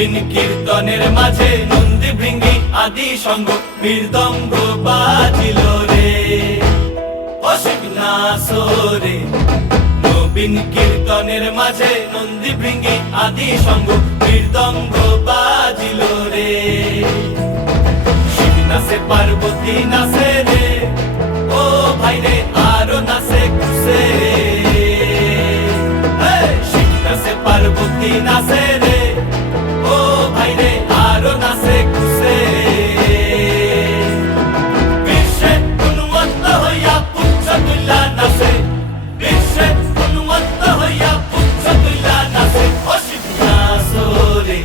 নবীন কীর্তনের মাঝে নন্দী ভৃঙ্গি আদি সঙ্গ মৃদঙ্গ বাজিল রে অসীম নাসরে। নবীন কীর্তনের মাঝে নন্দী ভৃঙ্গি আদি সঙ্গ মৃদঙ্গ বাজিল রে। শিব নাচে পার্বতী নাচে রে, ও ভাই রে আরো নাচে খুশে। শিব নাচে পার্বতী নাচে রে, ও ভাই রে আরো নাচে খুশে। বিশ্বে উন্মত্ত হইয়া পুচ্ছ তুল্লা নাচে, বিশ্বে উন্মত্ত হইয়া পুচ্ছ তুল্লা নাচে অসীম নাচরে।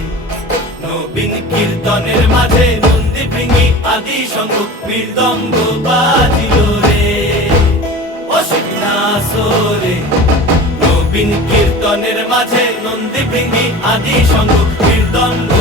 নবীন কীর্তনের মাঝে নন্দী ভৃঙ্গি আদি সঙ্গ মৃদঙ্গ বাজিল রে অসীম নাচরে। নবীন কীর্তনের মাঝে নন্দী ভৃঙ্গি আদি সঙ্গ মৃদঙ্গ